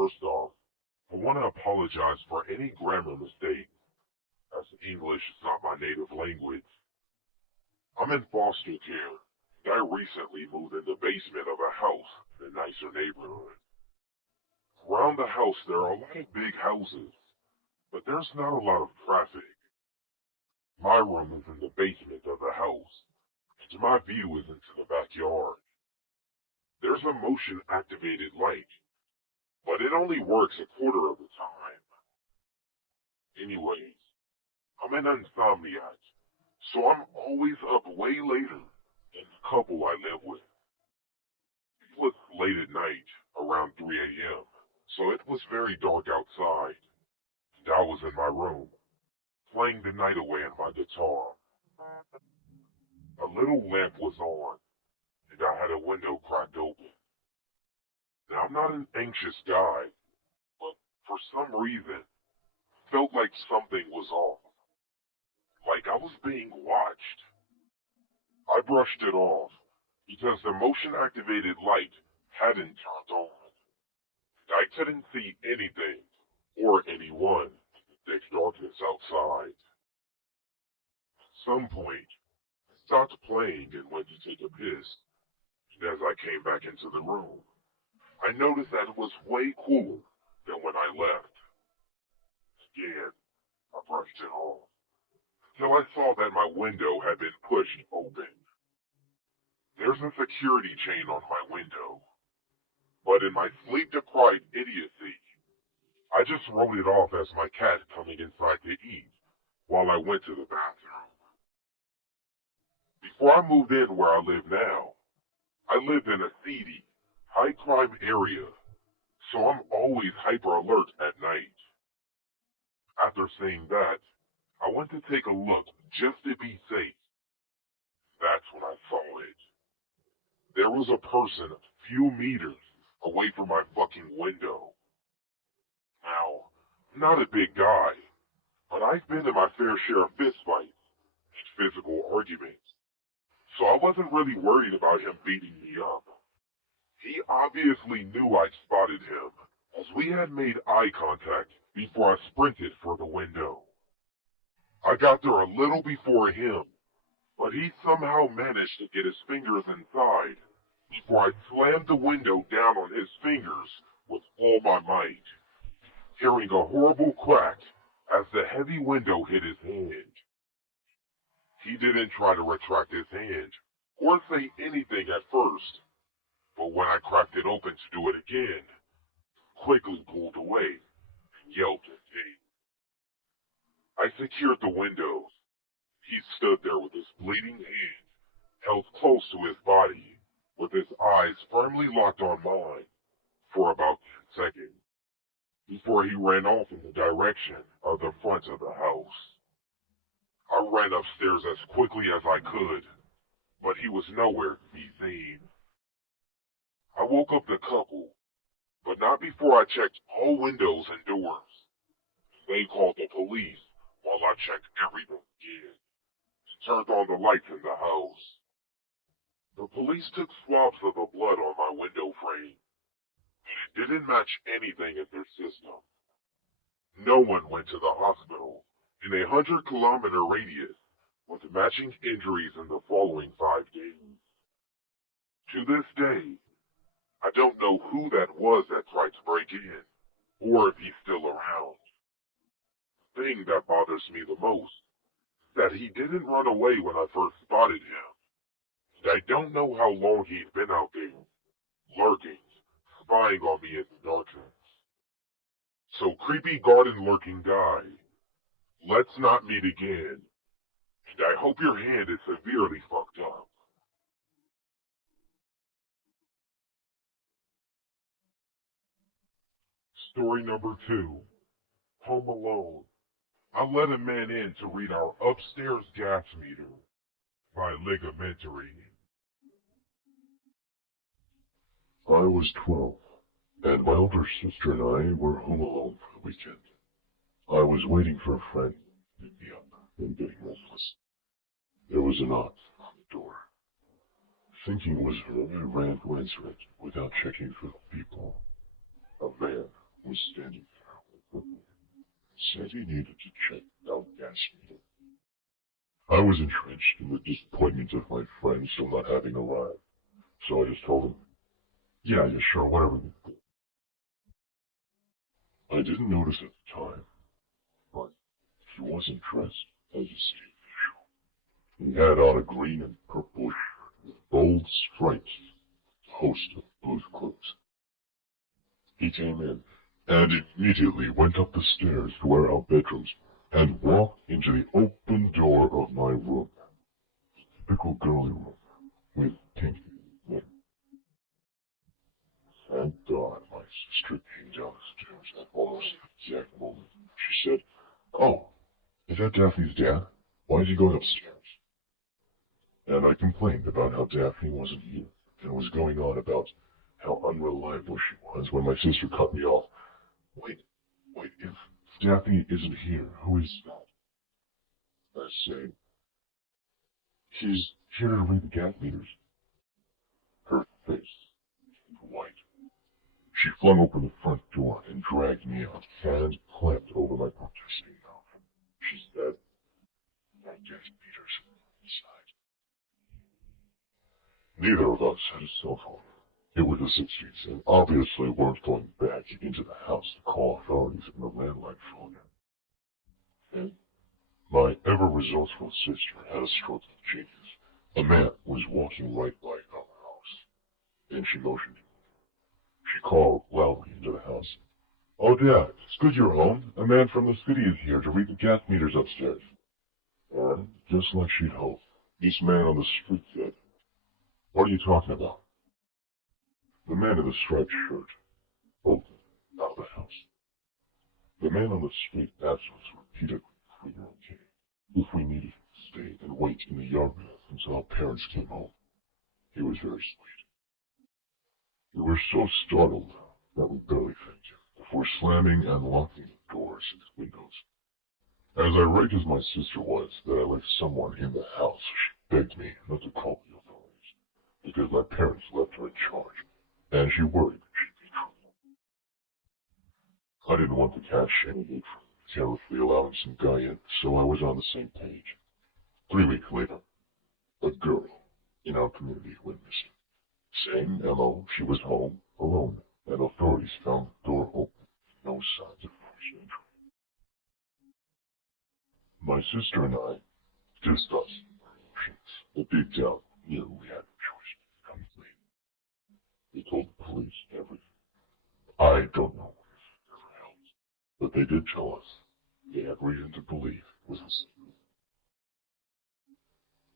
first off, I want to apologize for any grammar mistakes, as English is not my native language. I'm in foster care, and I recently moved in the basement of a house in a nicer neighborhood. Around the house, there are a lot of big houses, but there's not a lot of traffic. My room is in the basement of the house, and my view is into the backyard. There's a motion activated light, but it only works a quarter of the time. Anyways, I'm an insomniac, so I'm always up way later than the couple I live with. It was late at night, around 3 a.m., so it was very dark outside, and I was in my room, playing the night away on my guitar. A little lamp was on, and I had a window cracked open. Now, I'm not an anxious guy, but for some reason, felt like something was off, like I was being watched. I brushed it off, because the motion-activated light hadn't turned on. I couldn't see anything, or anyone, in the thick darkness outside. At some point, I stopped playing and went to take a piss, and as I came back into the room, I noticed that it was way cooler than when I left. Again, I brushed it off, till I saw that my window had been pushed open. There's a security chain on my window, but in my sleep-deprived idiocy, I just wrote it off as my cat coming inside to eat while I went to the bathroom. Before I moved in where I live now, I lived in a seedy, high-crime area, so I'm always hyper-alert at night. After saying that, I went to take a look just to be safe. That's when I saw it. There was a person a few meters away from my fucking window. Now, I'm not a big guy, but I've been in my fair share of fistfights and physical arguments, so I wasn't really worried about him beating me up. He obviously knew I'd spotted him, as we had made eye contact before I sprinted for the window. I got there a little before him, but he somehow managed to get his fingers inside before I slammed the window down on his fingers with all my might, hearing a horrible crack as the heavy window hit his hand. He didn't try to retract his hand or say anything at first, but when I cracked it open to do it again, quickly pulled away and yelped in pain. I secured the windows. He stood there with his bleeding hand held close to his body, with his eyes firmly locked on mine for about 10 seconds, before he ran off in the direction of the front of the house. I ran upstairs as quickly as I could, but he was nowhere to be seen. I woke up the couple, but not before I checked all windows and doors. They called the police while I checked everything again and turned on the lights in the house. The police took swabs of the blood on my window frame, but it didn't match anything in their system. No one went to the hospital in a 100-kilometer radius with matching injuries in the following 5 days. To this day, I don't know who that was that tried to break in, or if he's still around. The thing that bothers me the most is that he didn't run away when I first spotted him, and I don't know how long he'd been out there, lurking, spying on me in the darkness. So, creepy garden-lurking guy, let's not meet again, and I hope your hand is severely fucked up. Story number 2. Home Alone. I let a man in to read our upstairs gas meter by Ligamentary. I was 12, and my older sister and I were home alone for the weekend. I was waiting for a friend to pick me up and getting restless. There was a knock on the door. Thinking it was her, I ran to answer it without checking for the people. A man said he needed to check out gas meter. I was entrenched in the disappointment of my friends still not having arrived, so I just told him, yeah, sure, whatever you think. I didn't notice at the time, but he wasn't dressed as a city official. He had on a green and purple shirt with bold stripes, a host of blues clothes. He came in and immediately went up the stairs to where our bedrooms and walked into the open door of my room. Typical girly room with pink lighting. Thank God my sister came down the stairs at almost the exact moment. She said, "Oh, is that Daphne's dad? Why is he going upstairs?" And I complained about how Daphne wasn't here and was going on about how unreliable she was when my sister cut me off. Wait, if Daphne isn't here, who is that? I say, she's here to read the gas meters. Her face turned white. She flung open the front door and dragged me out, hand clamped over my protesting mouth. She said, "That gas meters inside." Neither of us had a cell phone. It was the 60s, and obviously weren't going back into the house to call authorities on a landline phone. And my ever-resourceful sister had a stroke of genius. A man was walking right by our house, and she motioned him. She called loudly into the house. "Oh, Dad, it's good you're home. A man from the city is here to read the gas meters upstairs." And, just like she'd hoped, this man on the street said, "What are you talking about?" The man in the striped shirt bolted out of the house. The man on the street asked us repeatedly if we were okay, if we needed to stay and wait in the yard with us until our parents came home. He was very sweet. We were so startled that we barely thanked him before slamming and locking the doors and windows. As irate as my sister was that I left someone in the house, she begged me not to call the authorities, because my parents left her in charge, and she worried that she'd be in trouble. I didn't want to catch any heat from carelessly allowing some guy in, so I was on the same page. 3 weeks later, a girl in our community went missing. Same MO, she was home, alone, and authorities found the door open, no signs of forced entry. My sister and I discussed our options, but deep down knew we had no choice to come clean. We told the police everything. I don't know if it ever helped, but they did tell us they had reason to believe it was the same.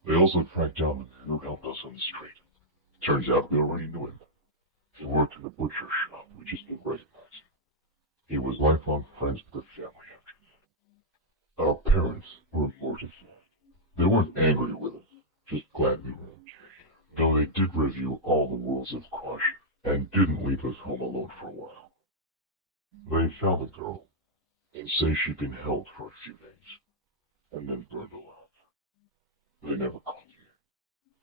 They also tracked down the man who helped us on the street. Turns out we already knew him. He worked in a butcher shop, we just didn't recognize him. He was lifelong friends with the family after that. Our parents were mortified. They weren't angry with us, just glad we were okay. Though they did review all the rules of caution, and didn't leave us home alone for a while. They found the girl, and say she'd been held for a few days, and then burned alive. They never caught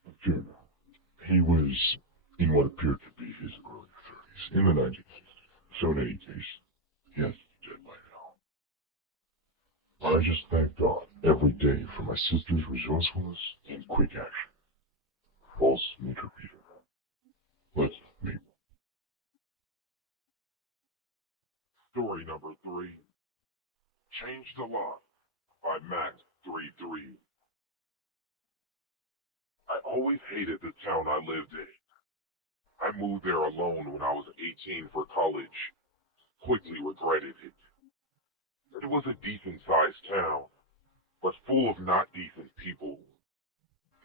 him. Fear not. He was in what appeared to be his early 30s, in the 1960s. So in any case, he has to be dead by now. I just thank God every day for my sister's resourcefulness and quick action. False meter reader. Let's meet. Story number 3. Change the Lock by Max33. I always hated the town I lived in. I moved there alone when I was 18 for college. Quickly regretted it. It was a decent-sized town, but full of not decent people.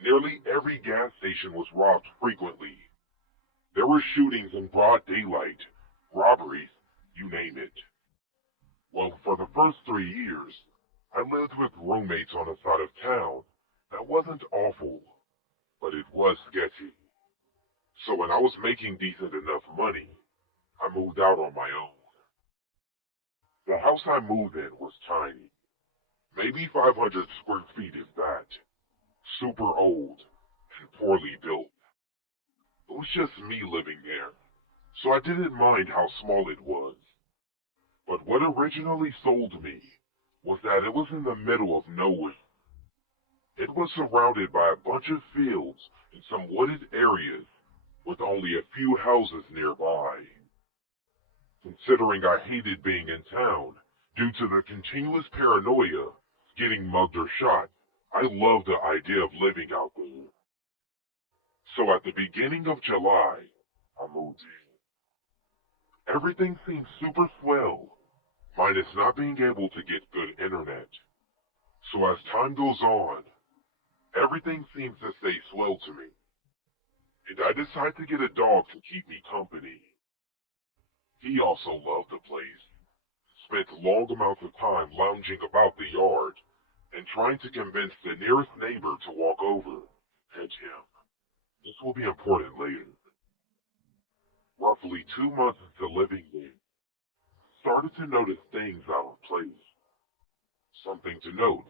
Nearly every gas station was robbed frequently. There were shootings in broad daylight, robberies, you name it. Well, for the first 3 years, I lived with roommates on the side of town. That wasn't awful, but it was sketchy. So when I was making decent enough money, I moved out on my own. The house I moved in was tiny, maybe 500 square feet if that. Super old and poorly built. It was just me living there, so I didn't mind how small it was. But what originally sold me was that it was in the middle of nowhere. It was surrounded by a bunch of fields and some wooded areas with only a few houses nearby. Considering I hated being in town due to the continuous paranoia, getting mugged or shot, I loved the idea of living out there. So at the beginning of July, I moved in. Everything seemed super swell, minus not being able to get good internet. So as time goes on, everything seems to stay swell to me. And I decide to get a dog to keep me company. He also loved the place, spent long amounts of time lounging about the yard, and trying to convince the nearest neighbor to walk over, pet him. This will be important later. Roughly 2 months into living there, started to notice things out of place. Something to note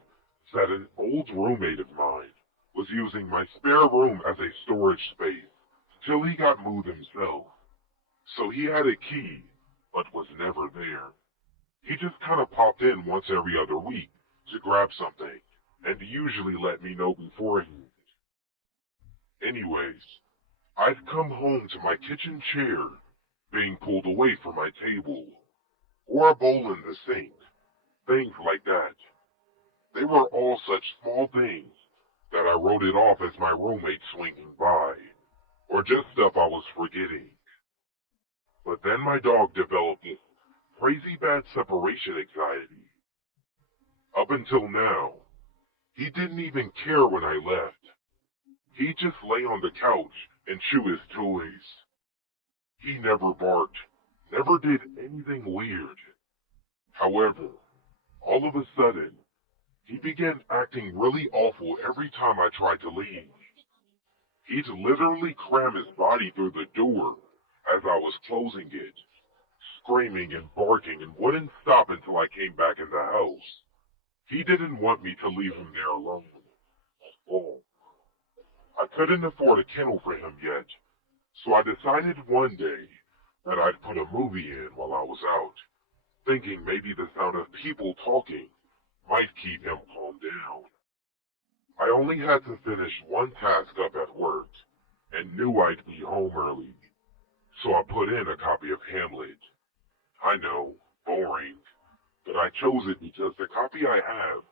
is that an old roommate of mine was using my spare room as a storage space until he got moved himself. So he had a key, but was never there. He just kind of popped in once every other week to grab something, and usually let me know beforehand. Anyways, I'd come home to my kitchen chair being pulled away from my table, or a bowl in the sink, things like that. They were all such small things that I wrote it off as my roommate swinging by, or just stuff I was forgetting. But then my dog developed this crazy bad separation anxiety. Up until now, he didn't even care when I left. He'd just lay on the couch and chew his toys. He never barked, never did anything weird. However, all of a sudden, he began acting really awful every time I tried to leave. He'd literally cram his body through the door as I was closing it, screaming and barking, and wouldn't stop until I came back in the house. He didn't want me to leave him there alone at all. I couldn't afford a kennel for him yet, so I decided one day that I'd put a movie in while I was out, thinking maybe the sound of people talking might keep him calmed down. I only had to finish one task up at work, and knew I'd be home early, so I put in a copy of Hamlet. I know, boring, but I chose it because the copy I have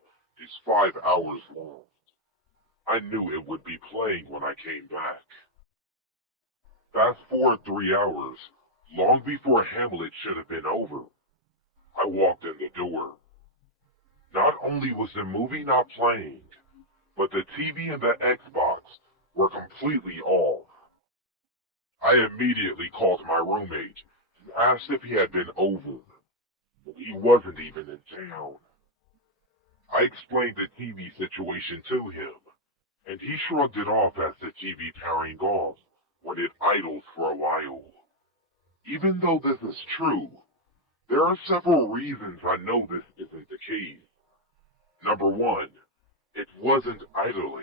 is 5 hours long. I knew it would be playing when I came back. Fast forward 3 hours, long before Hamlet should have been over, I walked in the door. Not only was the movie not playing, but the TV and the Xbox were completely off. I immediately called my roommate and asked if he had been over, but he wasn't even in town. I explained the TV situation to him, and he shrugged it off as the TV powering off when it idles for a while. Even though this is true, there are several reasons I know this isn't the case. Number one, it wasn't idling.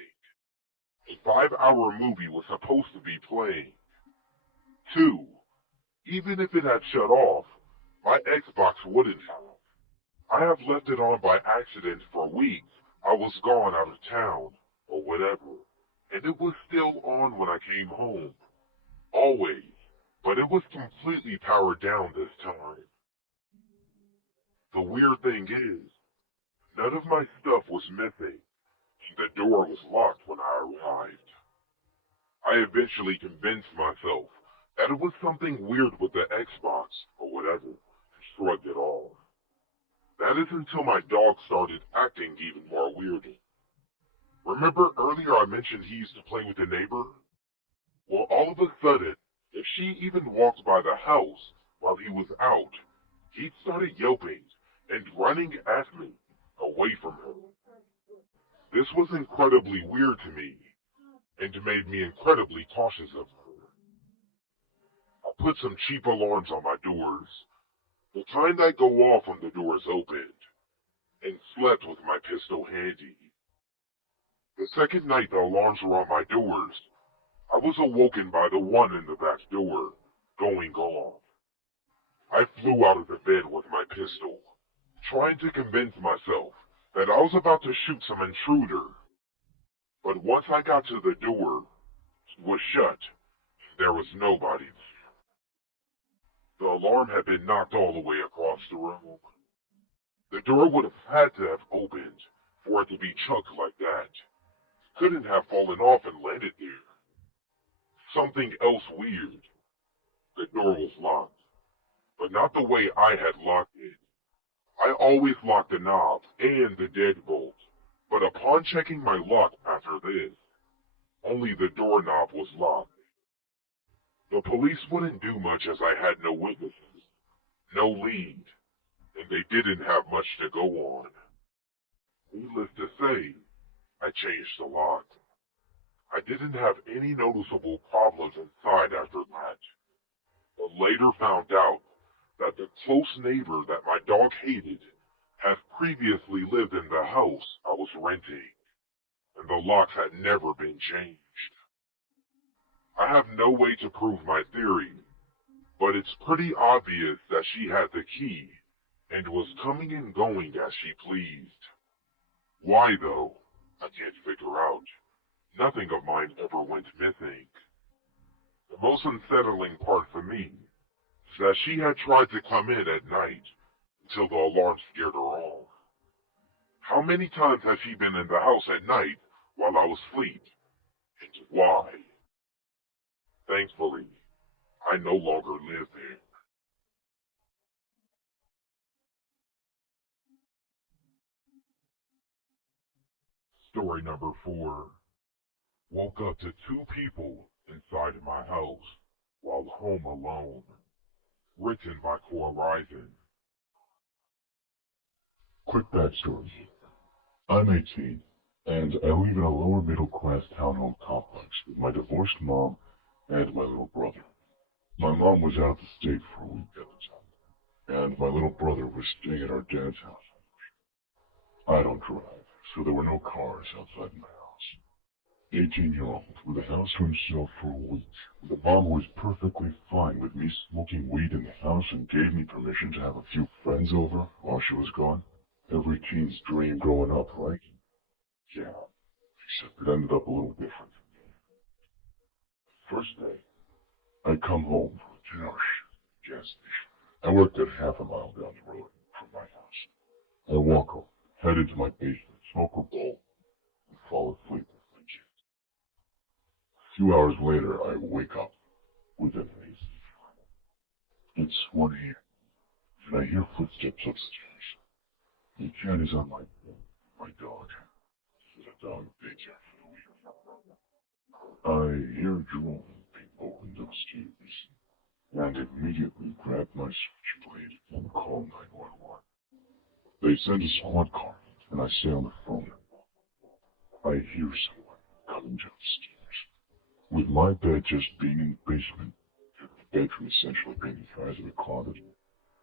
A 5-hour movie was supposed to be playing. Two, even if it had shut off, my Xbox wouldn't have. I have left it on by accident for weeks. I was gone out of town, or whatever, and it was still on when I came home. Always, but it was completely powered down this time. The weird thing is, none of my stuff was missing, and the door was locked when I arrived. I eventually convinced myself that it was something weird with the Xbox, or whatever, and shrugged it off. That is until my dog started acting even more weirdly. Remember earlier I mentioned he used to play with the neighbor? Well, all of a sudden, if she even walked by the house while he was out, he'd started yelping and running at me, away from her. This was incredibly weird to me, and made me incredibly cautious of her. I put some cheap alarms on my doors, the kind that go off when the door is opened, and slept with my pistol handy. The second night the alarms were on my doors, I was awoken by the one in the back door, going off. I flew out of the bed with my pistol, trying to convince myself that I was about to shoot some intruder. But once I got to the door, it was shut. There was nobody there. The alarm had been knocked all the way across the room. The door would have had to have opened for it to be chucked like that. Couldn't have fallen off and landed there. Something else weird. The door was locked, but not the way I had locked it. I always locked the knob and the deadbolt, but upon checking my lock after this, only the doorknob was locked. The police wouldn't do much as I had no witnesses, no lead, and they didn't have much to go on. Needless to say, I changed the lock. I didn't have any noticeable problems inside after that, but later found out that the close neighbor that my dog hated had previously lived in the house I was renting, and the locks had never been changed. I have no way to prove my theory, but it's pretty obvious that she had the key and was coming and going as she pleased. Why, though, I can't figure out. Nothing of mine ever went missing. The most unsettling part for me is that she had tried to come in at night until the alarm scared her off. How many times has she been in the house at night while I was asleep? And why? Thankfully, I no longer live there. Story number 4. Woke up to 2 people inside my house while home alone. Written by Core Rising. Quick backstory. I'm 18, and I live in a lower middle class townhome complex with my divorced mom and my little brother. My mom was out of the state for a week at the time, and my little brother was staying at our dad's house. I don't drive, so there were no cars outside my house. 18-year-old with a house to himself for a week, with a mom who was perfectly fine with me smoking weed in the house and gave me permission to have a few friends over while she was gone. Every teen's dream growing up, right? Yeah, except it ended up a little different. First day, I come home from a 10-hour shift at the gas station. I worked at half a mile down the road from my house. I walk home, head into my basement, smoke a bowl, and fall asleep with my kids. A few hours later, I wake up with an amazing feeling. It's 1 a.m., and I hear footsteps upstairs. The cat is on my bed, my dog. This is a dog daycare for the week. I hear a drawer being opened upstairs, and immediately grab my switchblade and call 911. They send a squad car, and I stay on the phone. I hear someone coming downstairs. With my bed just being in the basement, and the bedroom essentially being the size of a closet,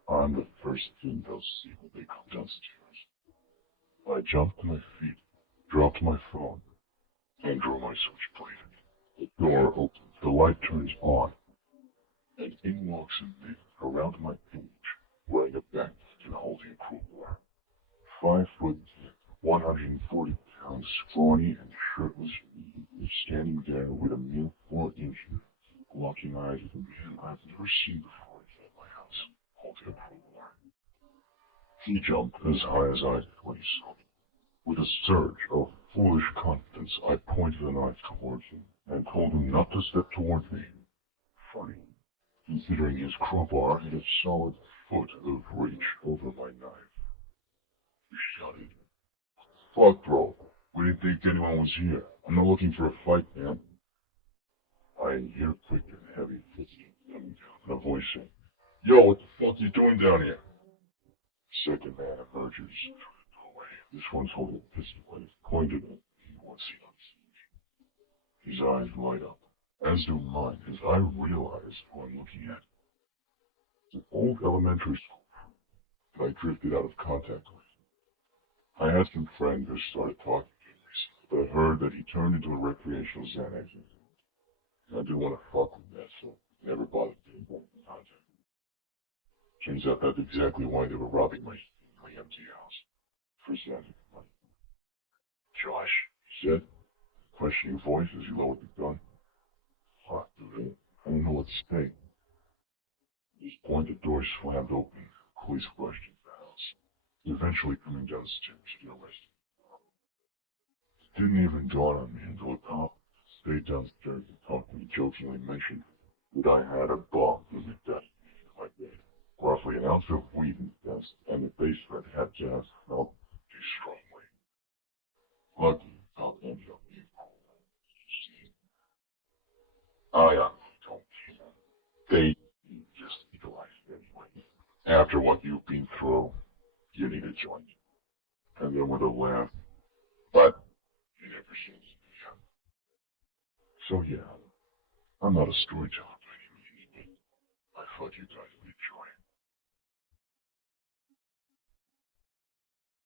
I'm the first thing they'll see when they come downstairs. I jumped to my feet, dropped my phone, and drew my switchblade. The door opens, the light turns on, and in walks a man around my age, wearing a backpack and holding a crowbar. 5 foot, 140 pounds, scrawny and shirtless, is standing there with a mere 4 inches, locking eyes with a man I've never seen before inside my house, holding a crowbar. He jumped as high as I did when he saw me. With a surge of foolish confidence, I pointed the knife towards him and told him not to step towards me. Funny, considering his crowbar had a solid foot of reach over my knife. He shouted, "Fuck, bro. We didn't think anyone was here. I'm not looking for a fight, man." I hear quick and heavy footsteps coming down, and a voice saying, "Yo, what the fuck you doing down here?" The second man emerges through the doorway. This one's holding a pistol and is pointed at me once he sees me. His eyes light up, as do mine, as I realize who I'm looking at. It's an old elementary school friend that I drifted out of contact with. I had some friends who started talking to him recently, but I heard that he turned into a recreational Xanax addict. I didn't want to fuck with that, so never bothered getting back in contact. Turns out that's exactly why they were robbing my empty house for Santa money. Josh, he said, questioning voice as he lowered the gun. Fuck, dude, I don't know what to say. At this point, the door slammed open. Police rushed into the house, eventually coming down the stairs to get arrested. It didn't even dawn on me until a cop stayed downstairs and talked to me, jokingly mentioned that I had a bomb in the desk in my bed, roughly an ounce of weed in the desk, and the basement had to have smelled too strongly. Luckily, the cop ended up being cool. I don't care. They just legalized it anyway. After what you've been through, you need a joint. And then with a laugh, but it never seems to be him. So yeah, I'm not a storyteller by any means, but I thought you guys